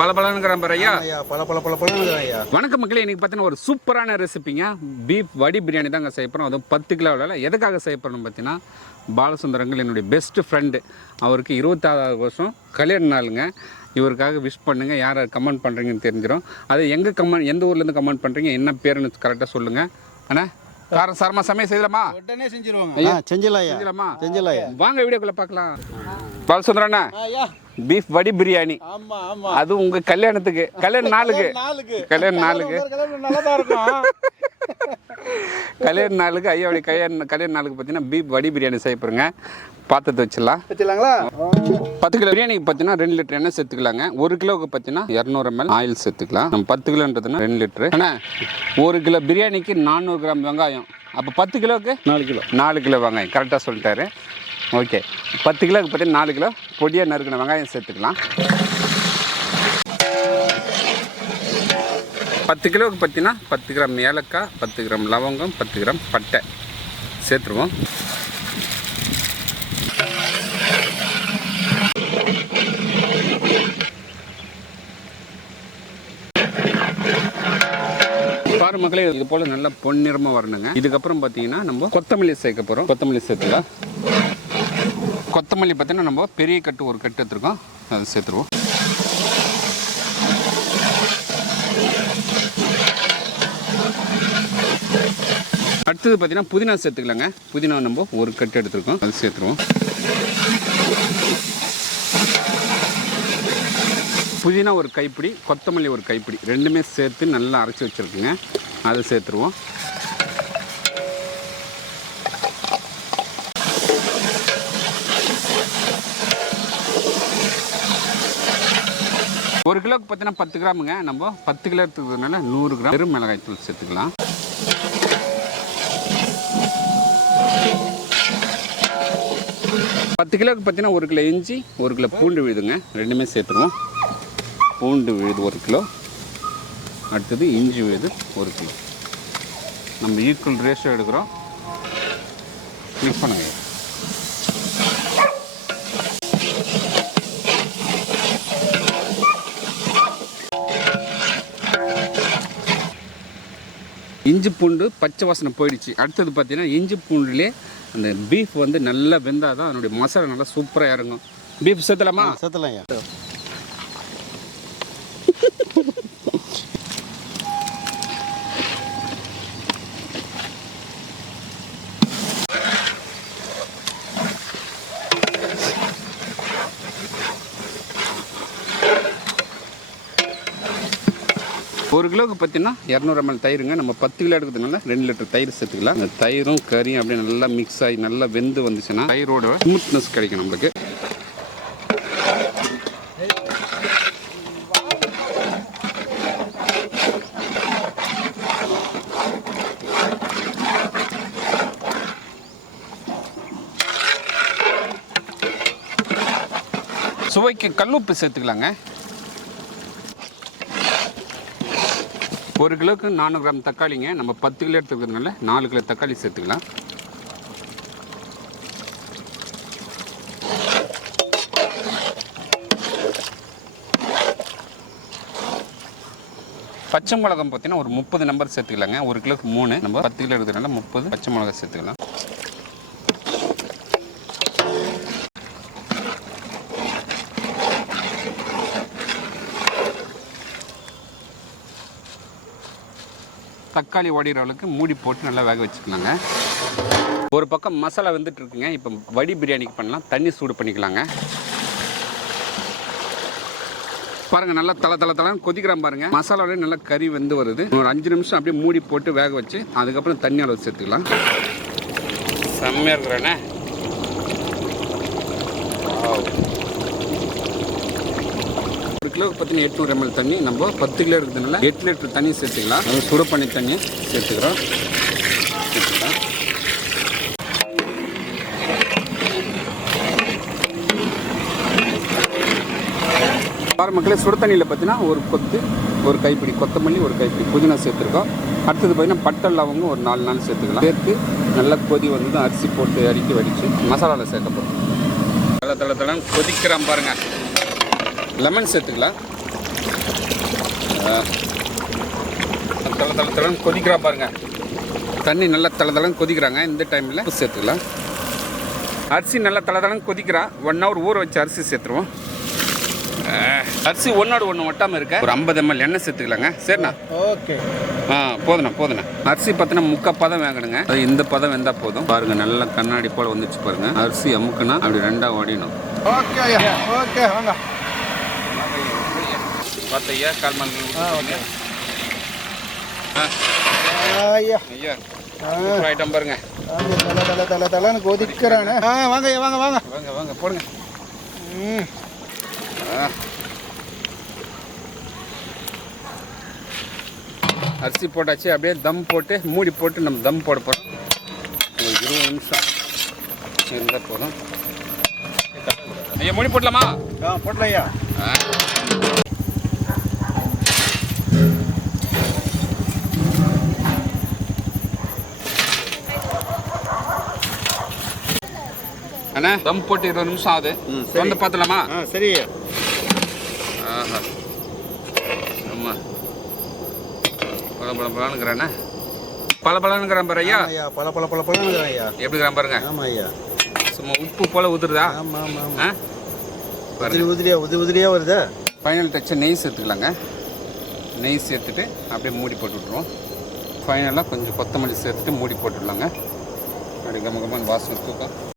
பல பலனுங்கிற ஐயா. ஐயா பல பல பல ஐயா. வணக்கம் மக்களே இன்னைக்கு பார்த்தீங்கன்னா ஒரு சூப்பரான ரெசிபிங்க பீஃப் வடி பிரியாணி தாங்க செய்ய போகிறோம் அதுவும் பத்து கிலோவில் எதுக்காக செய்ய போகிறோம் பார்த்தீங்கன்னா பாலசுந்தரங்கள் என்னுடைய பெஸ்ட் ஃப்ரெண்டு அவருக்கு இருபத்தாறாவது வருஷம். கல்யாண நாளுங்க. இவருக்காக விஷ் பண்ணுங்க. யார் யார் கமெண்ட் பண்ணுறீங்கன்னு தெரிஞ்சிடும் அது எங்கே கமெண்ட் எந்த ஊர்லேருந்து கமெண்ட் பண்ணுறீங்க என்ன பேருன்னு கரெக்டாக சொல்லுங்கள் அண்ணா காரம் சாரமா சமையல் செய்யலாமா? உடனே செஞ்சிருவாங்க. ஆ செஞ்சிடலாம் செஞ்சிடலாமா? செஞ்சிடலாம் வாங்க வீடியோக்குள்ளே பார்க்கலாம். பாலசுந்தரண்ணா ஐயா. பீஃப் வடி பிரியாணி. ஆமா ஆமா. அது உங்கள் கல்யாணத்துக்கு. கல்யாண நாளுக்கு. நாளுக்கு. கல்யாண நாளுக்கு. கல்யாண நாளுக்கு ஐயாவுடைய கல்யாண கல்யாண நாளுக்கு பார்த்தீங்கன்னா பீப் வடி பிரியாணி செய்ய போகிறேங்க பாத்திரத்தை வச்சிடலாம். வச்சிடலாங்களா? பத்து கிலோ பிரியாணிக்கு பார்த்தீங்கன்னா ரெண்டு லிட்டர் எண்ணெய் சேர்த்துக்கலாங்க. ஒரு கிலோவுக்கு பார்த்தீங்கன்னா இரநூறு எம்எல் ஆயில் சேர்த்துக்கலாம். நம்ம பத்து கிலோன்றதுன்னா ரெண்டு லிட்டரு. அண்ணா ஒரு கிலோ பிரியாணிக்கு நானூறு கிராம் வெங்காயம். அப்போ பத்து கிலோவுக்கு? நாலு கிலோ. நாலு கிலோ வெங்காயம். கரெக்டாக சொல்லிட்டாரு. ஓகே. பத்து கிலோவுக்கு பார்த்தீங்கன்னா நாலு கிலோ பொடியாக நறுக்கின வெங்காயம் சேர்த்துக்கலாம். பத்து கிலோவுக்கு பார்த்தீங்கன்னா பத்து கிராம் ஏலக்காய் பத்து கிராம் லவங்கம் பத்து கிராம் பட்டை. சேர்த்துருவோம். பாரு மக்களே இது போல நல்லா பொன்னிறமாக வரணுங்க. இதுக்கப்புறம் பார்த்தீங்கன்னா நம்ம கொத்தமல்லி சேர்க்க போகிறோம் கொத்தமல்லி சேர்த்துக்கலாம். கொத்தமல்லி பார்த்தீங்கன்னா நம்ம பெரிய கட்டு ஒரு கட்டு எடுத்துருக்கோம். அது சேர்த்துருவோம். அடுத்தது பார்த்தீங்கன்னா புதினா சேர்த்துக்கலாங்க. புதினா நம்ம ஒரு கட்டு எடுத்துருக்கோம். அது சேர்த்துருவோம். புதினா ஒரு கைப்பிடி கொத்தமல்லி ஒரு கைப்பிடி ரெண்டுமே சேர்த்து நல்லா அரைச்சி வச்சுருக்குங்க. அதை சேர்த்துருவோம். கிலோக்கு பார்த்தீங்கன்னா பத்து கிராமுங்க. நம்ம பத்து கிலோ எடுத்துக்கிறதுனால நூறு கிராம். வெறும் மிளகாய் தூள் சேர்த்துக்கலாம். பத்து கிலோக்கு பார்த்தீங்கன்னா ஒரு கிலோ இஞ்சி ஒரு கிலோ பூண்டு விழுதுங்க. ரெண்டுமே சேர்த்துருவோம். பூண்டு விழுது ஒரு கிலோ. அடுத்தது இஞ்சி விழுது ஒரு கிலோ. நம்ம ஈக்குவல் ரேஷியோ எடுக்கிறோம். மிக்ஸ் பண்ணுங்க. இஞ்சி பூண்டு பச்சை வாசனை போயிடுச்சு. அடுத்தது பார்த்தீங்கன்னா இஞ்சி பூண்டுலே அந்த பீஃப் வந்து நல்லா வெந்தால் தான் அதனுடைய மசாலா நல்லா சூப்பராக இறங்கும். பீஃப் சேர்த்தலாமா சேர்த்தலாம் ஒரு கிலோவுக்கு பார்த்தீங்கன்னா இரநூறு எம்எல் தயிருங்க. நம்ம பத்து கிலோ எடுக்கிறதுனால ரெண்டு லிட்டர் தயிர் சேர்த்துக்கலாம். அந்த தயிரும் கறியும் அப்படியே நல்லா மிக்ஸ் ஆகி நல்லா வெந்து வந்துச்சுன்னா தயிரோட ஸ்மூத்னஸ் கிடைக்கும் நம்மளுக்கு. சுவைக்கு கல்லுப்பு சேர்த்துக்கலாங்க. ஒரு கிலோக்கு நானூறு கிராம் தக்காளிங்க. நம்ம பத்து கிலோ எடுத்துக்கிறதுனால நாலு கிலோ தக்காளி சேர்த்துக்கலாம். பச்சை மிளகம் பார்த்தீங்கன்னா ஒரு முப்பது நம்பர் சேர்த்துக்கலாங்க. ஒரு கிலோக்கு மூணு நம்ம பத்து கிலோ எடுக்கிறதுனால முப்பது. பச்சை மிளகா சேர்த்துக்கலாம். தக்காளி ஓடிற அளவுக்கு மூடி போட்டு நல்லா வேக வச்சுக்கலாங்க. ஒரு பக்கம் மசாலா வந்துட்டு இருக்குங்க இப்போ வடி பிரியாணிக்கு பண்ணலாம். தண்ணி சூடு பண்ணிக்கலாங்க. பாருங்க நல்லா தலை தலை தலைன்னு கொதிக்கிறான் பாருங்க. மசாலாவோட நல்லா கறி வந்து வருது. ஒரு அஞ்சு நிமிஷம் அப்படியே மூடி போட்டு வேக வச்சு அதுக்கப்புறம் தண்ணி அளவு சேர்த்துக்கலாம். செம்மையா இருக்கிறானே. கிலோவுக்கு பார்த்தீங்கன்னா எட்நூறு எம்எல் தண்ணி. நம்ம பத்து கிலோ இருக்கிறதுனால எட்டு லிட்டர் தண்ணி சேர்த்துக்கலாம். நம்ம சுடு பண்ணி தண்ணி சேர்த்துக்கிறோம். சேர்த்துக்கலாம். மக்களே சுட தண்ணியில் பார்த்தீங்கன்னா ஒரு கொத்து ஒரு கைப்பிடி கொத்தமல்லி ஒரு கைப்பிடி புதினா சேர்த்துருக்கோம். அடுத்தது பார்த்தீங்கன்னா பட்டை லவங்க ஒரு நாலு நாள் சேர்த்துக்கலாம். சேர்த்து நல்லா கொதி வந்து அரிசி போட்டு அரிக்கி வடித்து மசாலாவில் சேர்க்க போகிறோம் தலை தலை கொதிக்கிறான் பாருங்கள் லெமன் சேர்த்துக்கலாம். தலை தலை தலைன்னு கொதிக்கிறா பாருங்க. தண்ணி நல்லா தலை தலைன்னு கொதிக்கிறாங்க இந்த டைமில் உப்பு சேர்த்துக்கலாம். அரிசி நல்லா தலை தலைன்னு கொதிக்கிறா. ஒன் ஹவர் ஊற வச்சு அரிசி சேர்த்துருவோம். அரிசி ஒன்றோட ஒன்று ஒட்டாமல் இருக்க. ஒரு ஐம்பது எம்எல் எண்ணெய் சேர்த்துக்கலாங்க. சரிண்ணா? ஓகே. ஆ போதுண்ணா போதுண்ணா. அரிசி பார்த்தீங்கன்னா முக்கா பதம் வேங்கணுங்க அது இந்த பதம் வெந்தால் போதும். பாருங்க நல்லா கண்ணாடி போல் வந்துச்சு பாருங்க. அரிசி அமுக்குனா அப்படி ரெண்டாக ஓடிணும் ஓகே ஓகே வாங்க. பார்த்தையா கால் மணி ஆ ஓகே. ஆ. ஐயா ஐட்டம் பாருங்க. தலை தலை தலை தலைன்னு கொதிக்கிறானே. ஆ வாங்க வாங்க வாங்க. வாங்க வாங்க போடுங்க. ம். ஆ. அரிசி போட்டாச்சு அப்படியே தம் போட்டு மூடி போட்டு நம்ம தம் போட போகிறோம் ஒரு இருபது நிமிஷம் இருந்தால் போதும். ஐயா மூடி போடலாமா? ஆ போட்டல ஐயா. அண்ணா தம் போட்டு இருபது நிமிஷம் ஆகுது. வந்து பார்த்தலாமா சரி. ஆஹா. ஆமா பல பல பலனுங்கிறானே பல பலனுங்கிறான் பாரு ஐயா. பல பல பல பழம் எப்படிங்கிறான் பாருங்க. ஆமா ஐயா சும்மா உப்பு போல உதிருதா ஆமா ஆமா ஆமா ஆ? உதிரி உதிரியா உதிரி உதிரியா வருதா? ஃபைனல் டச்சை நெய் சேர்த்துக்கலாங்க. நெய் சேர்த்துட்டு அப்படியே மூடி போட்டு விட்ருவோம் ஃபைனலாக கொஞ்சம் கொத்தமல்லி சேர்த்துட்டு மூடி போட்டுடலாங்க அப்படி கம கமன்னு வாசனை தூக்கம்.